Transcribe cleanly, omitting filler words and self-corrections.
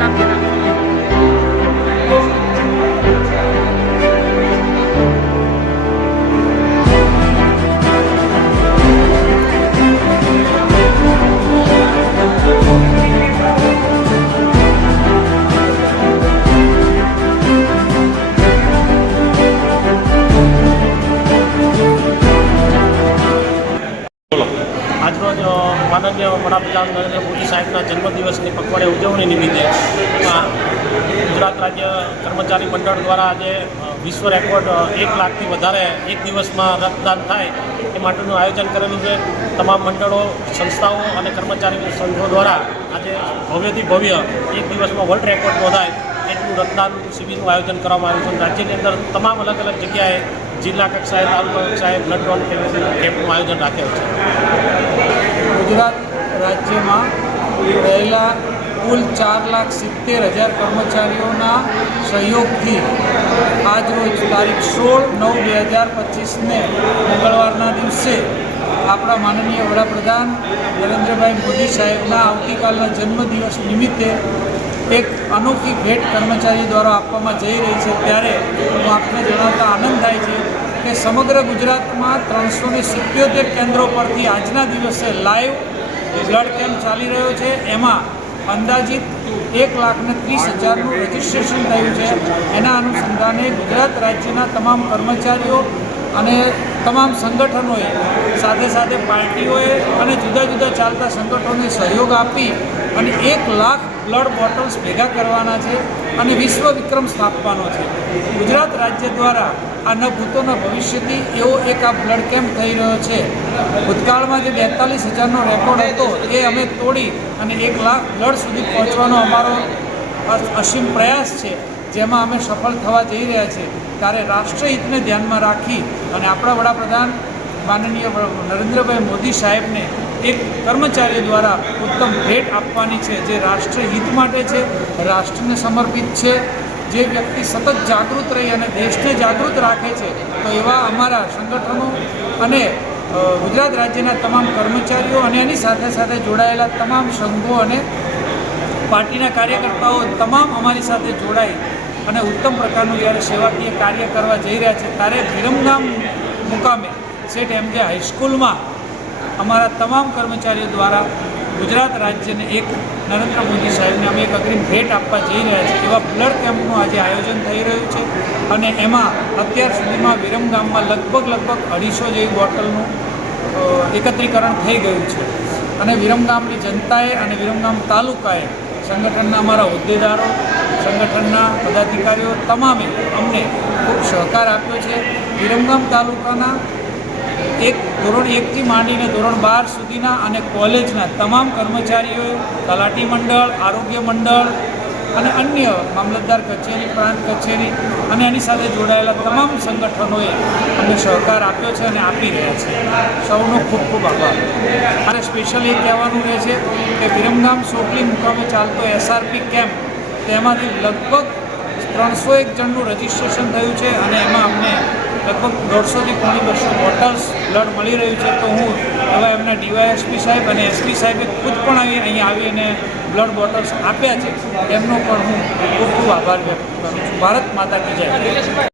આજરોજ માનનીય વડાપ્રધાન નરેન્દ્ર મોદી સાહેબના જન્મદિવસની પખવાડિયા ઉજવણી નિમિત્તે ગુજરાત રાજ્ય કર્મચારી મંડળ દ્વારા આજે વિશ્વ રેકોર્ડ 1 લાખથી વધારે એક દિવસમાં રક્તદાન થાય એ માટેનું આયોજન કરેલું છે। તમામ મંડળો, સંસ્થાઓ અને કર્મચારી સંઘો દ્વારા આજે ભવ્યથી ભવ્ય એક દિવસમાં વર્લ્ડ રેકોર્ડ નોંધાય એટલું રક્તદાન શિબિરનું આયોજન કરવામાં આવ્યું છે। રાજ્યની અંદર તમામ અલગ અલગ જગ્યાએ જિલ્લા કક્ષાએ, તાલુકા કક્ષાએ બ્લડ ડોન કેમ્પનું આયોજન રાખેલું છે। ગુજરાત રાજ્યમાં રહેલા કુલ 4,70,000 કર્મચારીઓના સહયોગથી આજરોજ તારીખ 16/9/2025ને મંગળવારના દિવસે આપણા માનનીય વડાપ્રધાન નરેન્દ્રભાઈ મોદી સાહેબના આવતીકાલના જન્મદિવસ નિમિત્તે એક અનોખી ભેટ કર્મચારી દ્વારા આપવામાં જઈ રહી છે। ત્યારે હું આપને જણાવતા આનંદ થાય છે કે સમગ્ર ગુજરાતમાં 377 કેન્દ્રો પરથી આજના દિવસે લાઈવ બ્લડ કેમ્પ ચાલી રહ્યો છે। એમાં અંદાજિત 1,30,000નું રજિસ્ટ્રેશન થયું છે। એના અનુસંધાને ગુજરાત રાજ્યના તમામ કર્મચારીઓ અને તમામ સંગઠનોએ સાથે સાથે પાર્ટીઓએ અને જુદા જુદા ચાલતા સંગઠનોને સહયોગ આપી અને 1 લાખ બ્લડ બોટલ્સ ભેગા કરવાના છે અને વિશ્વ વિક્રમ સ્થાપવાનો છે। ગુજરાત રાજ્ય દ્વારા આ ન ભૂતો ન ભવિષ્યથી એવો એક આ બ્લડ કેમ્પ થઈ રહ્યો છે। ભૂતકાળમાં જે 42,000નો રેકોર્ડ હતો એ અમે તોડી અને 1 લાખ બ્લડ સુધી પહોંચવાનો અમારો અસીમ પ્રયાસ છે, જેમાં અમે સફળ થવા જઈ રહ્યા છીએ। ત્યારે રાષ્ટ્રહિતને ધ્યાનમાં રાખી અને આપણા વડાપ્રધાન માનનીય નરેન્દ્રભાઈ મોદી સાહેબને એક કર્મચારીઓ દ્વારા ઉત્તમ ભેટ આપવાની છે, જે રાષ્ટ્રહિત માટે છે, રાષ્ટ્રને સમર્પિત છે। જે વ્યક્તિ સતત જાગૃત રહી અને દેશને જાગૃત રાખે છે, તો એવા અમારા સંગઠનો અને ગુજરાત રાજ્યના તમામ કર્મચારીઓ અને એની સાથે સાથે જોડાયેલા તમામ સંઘો અને પાર્ટીના કાર્યકર્તાઓ તમામ અમારી સાથે જોડાઈ અને ઉત્તમ પ્રકારનું જ્યારે સેવાકીય કાર્ય કરવા જઈ રહ્યા છે, ત્યારે વિરમગામ મુકામે સેઠ MJ હાઈસ્કૂલમાં અમારા તમામ કર્મચારીઓ દ્વારા ગુજરાત રાજ્યને એક નરેન્દ્ર મોદી સાહેબને અમે એક અગ્રિમ ભેટ આપવા જઈ રહ્યા છીએ। એવા બ્લડ કેમ્પનું આજે આયોજન થઈ રહ્યું છે અને એમાં અત્યાર સુધીમાં વિરમગામમાં લગભગ 250 જેવી બોટલનું એકત્રીકરણ થઈ ગયું છે અને વિરમગામની જનતાએ અને વિરમગામ તાલુકાએ સંગઠનના અમારા હોદ્દેદારો, સંગઠનના પદાધિકારીઓ તમામે અમને ખૂબ સહકાર આપ્યો છે। વિરમગામ તાલુકાના ધોરણ 1થી માંડીને ધોરણ 12 સુધીના અને કોલેજના તમામ કર્મચારીઓએ તલાટી મંડળ, આરોગ્ય મંડળ અને અન્ય મામલતદાર કચેરી, પ્રાંત કચેરી અને એની સાથે જોડાયેલા તમામ સંગઠનોએ અમને સહકાર આપ્યો છે અને આપી રહ્યા છે। સૌનો ખૂબ ખૂબ આભાર। અને સ્પેશિયલી એ કહેવાનું રહે છે કે વિરમગામ સોટલી મુકામે ચાલતો SRP કેમ્પ, તેમાંથી લગભગ 301 જણનું રજિસ્ટ્રેશન થયું છે અને એમાં અમને લગભગ 150થી 200 બોટલ્સ બ્લડ મળી રહ્યું છે। તો હું હવે એમના DYSP સાહેબ અને SP સાહેબે ખુદ પણ અહીંયા આવીને બ્લડ બોટલ્સ આપ્યા છે, એમનો પણ હું ખૂબ ખૂબ આભાર વ્યક્ત કરું છું। ભારત માતા કી જય।